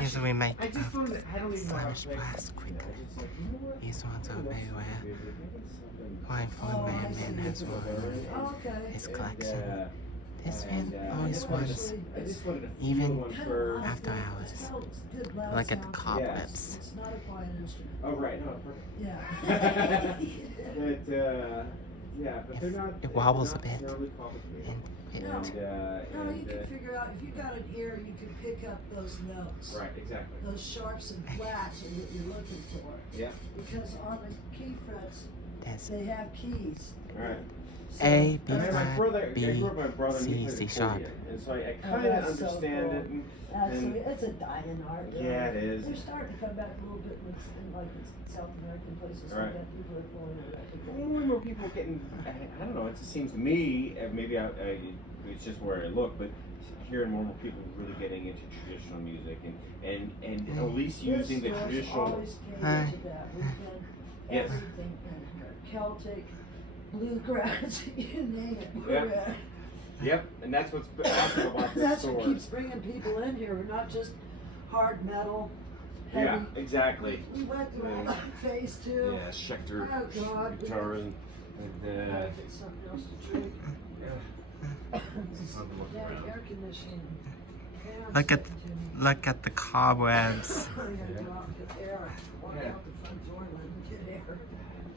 Usually make I just don't even Flemish know. brass quicker. These ones are very rare. My Oh, phone I man see. has one Oh, okay. in his collection. This fan Yeah, always it runs, actually- I just wanted to feel even one for. after It's hours. still good loud Look at the sound. cobwebs. It's not a quiet instrument. Oh right, no, perfect. Yeah. But yeah, but they're not. It wobbles they're a bit. not terribly complicated. And it, No. And, No, you can figure out, if you got an ear, you can pick up those notes. right, exactly. Those sharps and flats are what you're looking for. Yeah. Because on the key frets, there's they have keys. All right. So- A, B And my flat, brother, I B, grew up with my brother, and he C, played C accordion, sharp. and so I Oh, kind of that's so understand cool. it. And Absolutely, it's a dying art. really. yeah, it is. They're starting to come back a little bit in like South American places Right. like that. People are pulling it back again. More and more people are getting. I don't know. It just seems to me, maybe it's just where I look, but hearing more and more people really getting into traditional music and at least using the This stores traditional. always came Hi. into that. We've done Yes. everything in here. Celtic, bluegrass, you name it. We're Yeah. at. Yep, and that's what's awesome about this That's store. what keeps bringing people in here. We're not just hard metal, heavy. Yeah, exactly. We went through all that phase too. Yeah, Schecter Oh God. guitar and Gotta get something else to drink. yeah, Yeah, air conditioning. Fans Look at getting to me. look at the cobwebs. I gotta go out and get air. Walk Yeah. out the front door and let me get air.